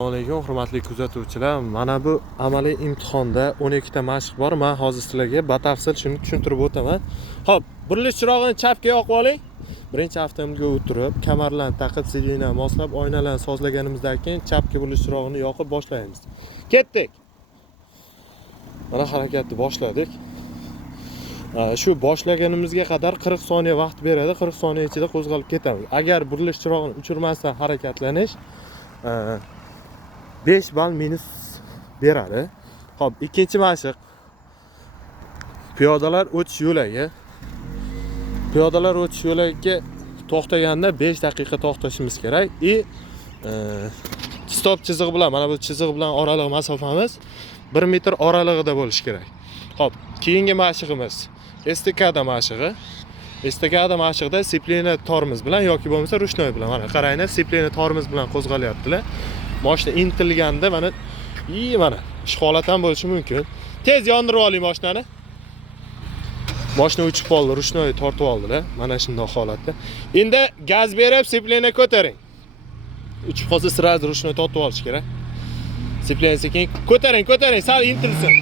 Assalomu alaykum hurmatli kuzatuvchilar. Mana bu amaliy imtihonda 12 ta mashq bor. Men hozir sizlarga batafsil shuni tushuntirib o'taman. Xo'p, burilish chirog'ini chapga yoqib oling. Birinchi avtomobilga o'tirib, kamarlarni taqib, sidina moslab, oynalarni sozlaganimizdan keyin chapga burilish chirog'ini yoqib boshlaymiz. Ketdik. Mana harakatni boshladik. Shu boshlaganimizga qadar 40 soniya vaqt beradi. 40 soniya ichida qo'zg'alib ketamiz. Agar burilish chirog'ini o'chirmasdan harakatlanish 5 ball minus beradi. Xo'p, ikkinchi mashq. Piyodalar o'tish yo'lagi. Piyodalar o'tish yo'lagiga to'xtaganda 5 daqiqa to'xtashimiz kerak. Stop chizig'i bilan, mana bu chiziq bilan oraliq masofamiz 1 metr oralig'ida bo'lishi kerak. Xo'p, keyingi mashqimiz estakada mashqi. Estakada mashqida siplina tormoz bilan yoki bo'lmasa rushnoy bilan. Mana qaranglar, siplina tormoz bilan qo'zg'alyaptilar. Mashina intilganda mana shu holat ham bo'lishi mumkin. Tez yondirib oling mashinani. Mashina uchib qoldi, rushnoy tortib oldilar. Mana shunday holatda. Endi gaz berib siplina ko'taring. Uchib qolsa siraz rushnoy tortib olish kerak. Siplina sekin ko'taring, sal intilsin.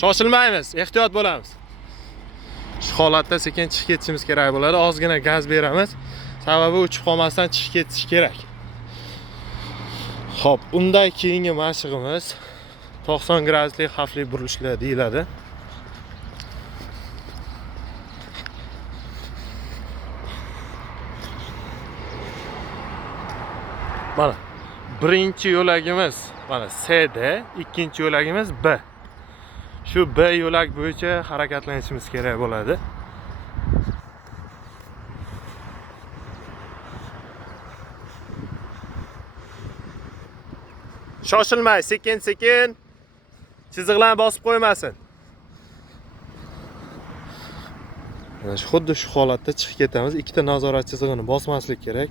Shoshilmaymiz, ehtiyot bo'lamiz. Shu holatda sekin chiqib ketishimiz kerak bo'ladi. Ozgina gaz beramiz. Sababi uchib qolmasdan chiqib ketish kerak. Xo'p, undan keyingi mashqimiz 90 graduslik xavfli burilishlar deyiladi. Mana birinchi yo'lagimiz mana CD, ikkinchi yo'lagimiz B. Shu B yo'lak bo'yicha harakatlanishimiz kerak bo'ladi. Shoshilmay, sekin chiziqlarni bosib qo'ymasin. Mana xuddi shu holatda chiqib ketamiz. Ikkita nazorat chizig'ini bosmaslik kerak.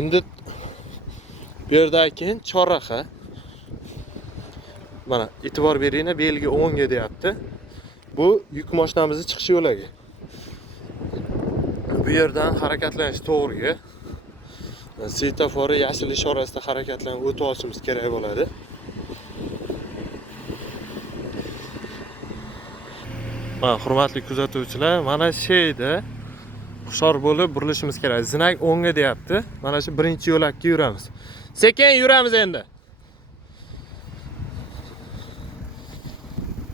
Endi bu yerdan keyin chorraha. Mana e'tibor beringlar, belgi o'ngga deyapti. Bu yuk mashinamizning chiqish yo'lagi. Bu yerdan harakatlanish to'g'riga. Svetofor yashil ishorasida harakatlanib o'tib olishimiz kerak bo'ladi. Mana hurmatli kuzatuvchilar, mana shu yerda hushyor bo'lib burilishimiz kerak. Zinak o'ngga deyapti. Mana shu birinchi yo'lakka yuramiz. Sekin yuramiz endi.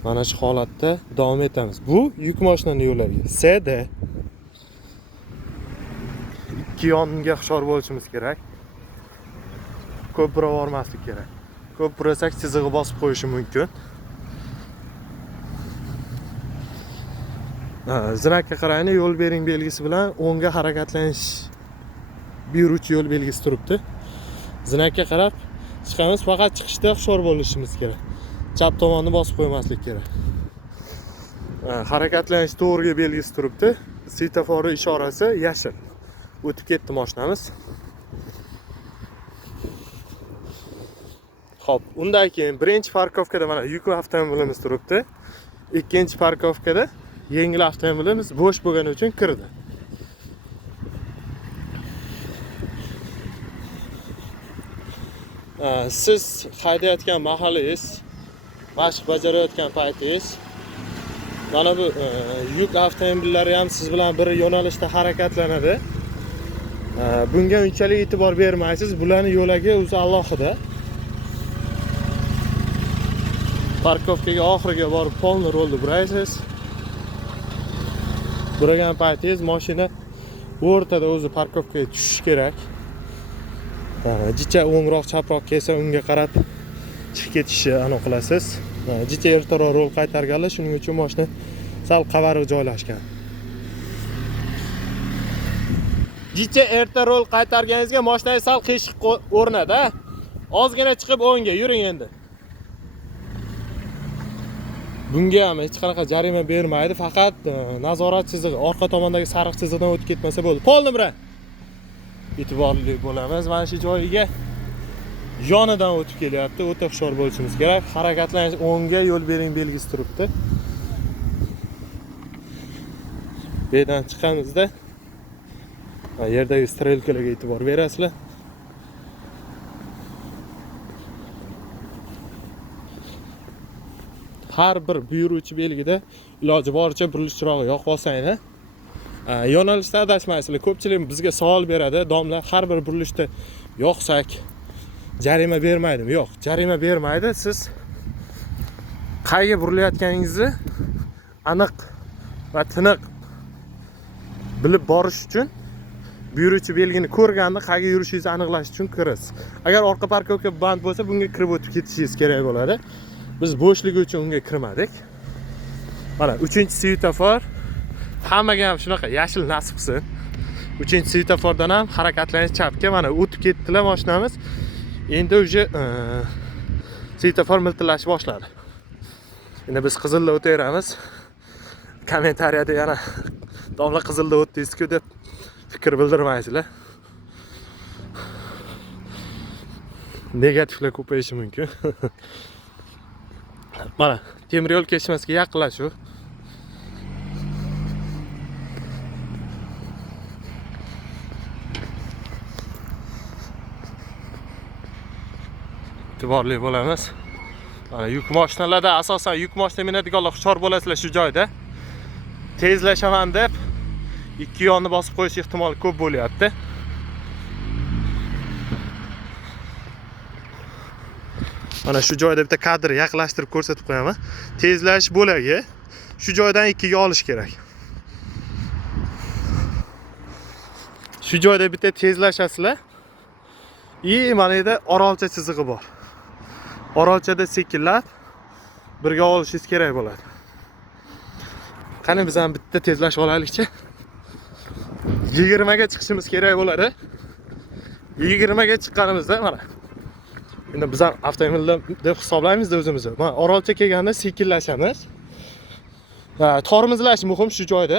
Mana shu holatda davom etamiz. Bu yuk mashinasining yo'lagi. CD. Ikki yonga hushyor bo'lishimiz kerak. Ko'p bura bormaslik kerak. Ko'p burasak chizig'i bosib qo'yishi mumkin. Zinakka qaranglar, yo'l bering belgisi bilan o'ngga harakatlanish buyuruvchi yo'l belgisi turibdi. Zinakka qarab chiqamiz, faqat chiqishda hushyor bo'lishimiz kerak. Chap tomonni bosib qo'ymaslik kerak. Harakatlanish to'g'riga belgisi turibdi. Svetofor ishorasi yashil. O'tib ketdi mashinamiz. Xo'p, undan keyin birinchi parkovkada mana yuk avtomobilimiz turibdi. Ikkinchi parkovkada yengil avtomobilimiz bo'sh bo'lgani uchun kirdi. Siz haydayotgan mahalingiz, mashq bajarayotgan paytingiz mana bu yuk avtomobillari ham siz bilan bir yo'nalishda harakatlanadi. Bunga unchalik e'tibor bermaysiz. Bularning yo'lagi o'zi alohida. Parkovkaga oxiriga borib polni rolni buraysiz. Buragan paytingiz mashina o'rtada o'zi parkovkaga tushish kerak. Jicha o'ngroq chaproq kelsa unga qarab chiqib ketishni aniq qilasiz. Jicha ertaroq rol qaytarganlar, shuning uchun mashina sal qavarib joylashgan. Jicha erta rol qaytarganingizga mashinangiz sal qiyshiq o'rnada. Ozgina chiqib o'ngga yuring endi. Bunga ham hech qanaqa jarima bermaydi, faqat nazorat chizig'i, orqa tomondagi sariq chiziqdan o'tib ketmasa bo'ldi. Polni bilan e'tiborli bo'lamiz. Mana shu joyiga yonidan o'tib kelyapti. O'ta hushyor bo'lishimiz kerak. Harakatlanish o'ngga yo'l bering belgisi turibdi. Bu yerdan chiqamizda Yerdagi strelkalarga e'tibor berasizlar. Har bir buyuruvchi belgida iloji boricha burilish chirog'i yoqib olsanglar, yo'nalishda adashmaysizlar. Ko'pchilik bizga savol beradi, domla har bir burilishda yoqsak jarima bermaydimi? Yo'q, jarima bermaydi. Siz qayga burilayotganingizni aniq va tiniq bilib borish uchun buyuruvchi belgini ko'rganda qayga yurishingizni aniqlash uchun kirasiz. Agar orqa parkovka band bo'lsa, bunga kirib o'tib ketishingiz kerak bo'ladi. Biz bo'shligi uchun unga kirmadik. Mana 3-svetofor hammaga ham shunaqa yashil nasib qilsin. 3-svetofordan ham harakatlanish chapga mana o'tib ketdilar mashinamiz. Endi uje svetofor miltillashib boshladi. Endi biz qizilda o'taveramiz. Kommentariyada yana domla qizilda o'tdingiz-ku deb fikr bildirmaysizlar. Negativlar ko'payishi mumkin. Mana temir yo'l kesmasiga yaqinlashuv. E'tiborli bo'lamiz. Mana yuk mashinalarda asosan yuk mashina minadiganlar hushyor bo'lasizlar shu joyda. Tezlashaman deb ikki yonni bosib qo'yish ehtimoli ko'p bo'lyapti. Mana shu joyda bitta kadr yaqinlashtirib ko'rsatib qo'yaman. Tezlash bo'lagi shu joydan 2 ga olish kerak. Shu joyda bitta tezlashasizlar. Mana yerda orolcha chizig'i bor. Orolchada sekinlab birga olishingiz kerak bo'ladi. Qani biz ham bitta tezlashib olaylikchi. 20 ga chiqishimiz kerak bo'ladi. 20 ga chiqqanimizda mana endi biz ham avtomobilda deb hisoblaymiz-da o'zimizni. Mana orolcha kelganda sekinlashamiz. Tormozlash muhim shu joyda.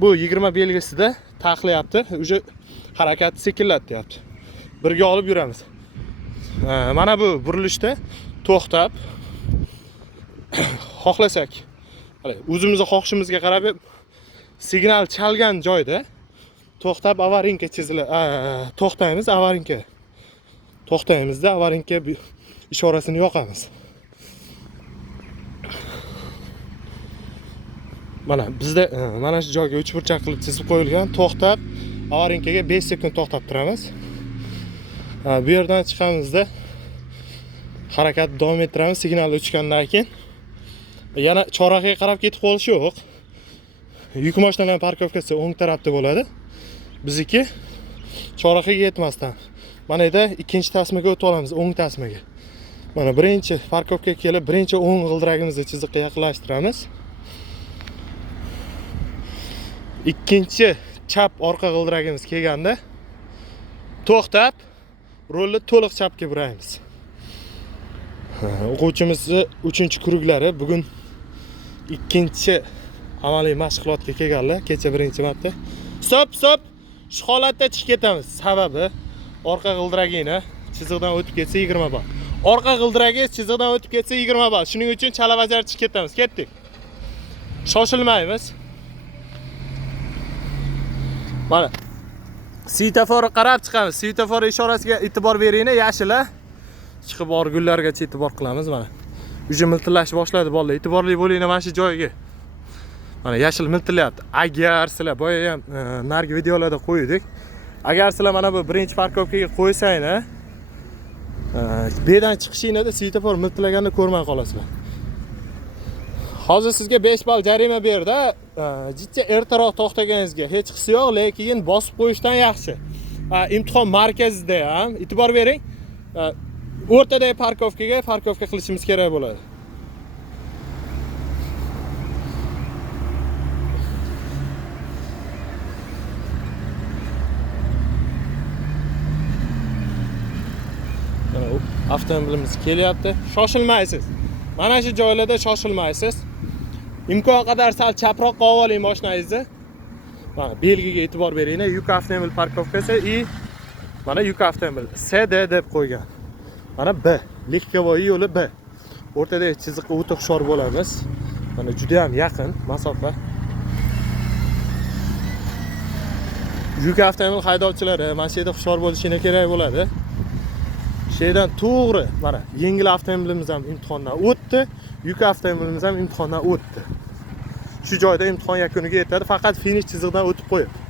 Bu 20 belgisida taxlayapti. Uje harakatni sekinlatyapti. Birga olib yuramiz. Mana bu burilishda to'xtab xohlasak, o'zimizning xohishimizga qarab signal chalgan joyda to'xtab avarinka chiziladi. To'xtaymiz, avarinka. To'xtaymizda avarinka ishorasini yoqamiz. Mana bizda mana shu joyga 3 burchak qilib chizib qo'yilgan. To'xtab avarinkaga 5 sekund to'xtab turamiz. Bu yerdan chiqamizda harakat davom ettiramiz. Signal o'chgandan keyin yana chorrahaga qarab ketib qolish yo'q. Yuk mashinalar parkovkasi o'ng tarafda bo'ladi. Bizniki chorrahaga yetmasdan. Mana yerda ikkinchi tasmaga o'tib olamiz, o'ng tasmaga. Mana birinchi parkovkaga kelib, birinchi o'ng g'ildiragimizni chiziqqa yaqinlashtiramiz. Ikkinchi chap orqa g'ildiragimiz kelganda to'xtab, rolni to'liq chapga buraymiz. O'quvchimizning 3-kuruklari bugun ikkinchi amaliy mashg'ulotga kelganlar, kecha birinchi marta. Stop. Shu holatda chiqib ketamiz. Sababi orqa g'ildiragini chiziqdan o'tib ketsa 20 ball. Orqa g'ildiragi chiziqdan o'tib ketsa 20 ball. Shuning uchun chala bajarib chiqib ketamiz. Ketdik. Shoshilmaymiz. Mana svetoforga qarab chiqamiz. Svetofor ishorasiga e'tibor beringlar, yashila. Chiqib orgullargacha e'tibor qilamiz mana. Uje miltillashib boshladi bolalar. E'tiborli bo'linglar mana shu joyga. Mana yashil miltillayapti. Agar sizlar boya ham nargi videolarda qo'ydik. Agar sizlar mana bu birinchi parkovkaga qo'ysanglar, bedan chiqishingizda svetofor miltillaganda ko'rmay qolasizlar. Hozir sizga 5 ball jarima berdi. Jicha ertaroq to'xtaganingizga hech qisi yo'q, lekin bosib qo'yishdan yaxshi. Imtihon markazida ham e'tibor bering. O'rtadagi parkovka qilishimiz kerak bo'ladi. Avtomobilimiz kelyapti. Shoshilmaysiz. Mana shu joylarda shoshilmaysiz. Imkon qadar sal chaproqqa oling mashinangizni. Mana belgiga e'tibor beringlar. Yuk avtomobil parkovkasi mana yuk avtomobil SD deb qo'ygan. Mana B, Lekkovoy yo'li B. O'rtadagi chiziqqa o'ta hushyor bo'lamiz. Mana juda ham yaqin masofa. yuk avtomobil haydovchilari mana shu yerda hushyor bo'lishinglar kerak bo'ladi. Shu yerdan to'g'ri, mana yengil avtomobilimiz ham imtihondan o'tdi, yuk avtomobilimiz ham imtihondan o'tdi. Shu joyda imtihon yakuniga yetadi, faqat finish chizig'idan o'tib qo'yadi.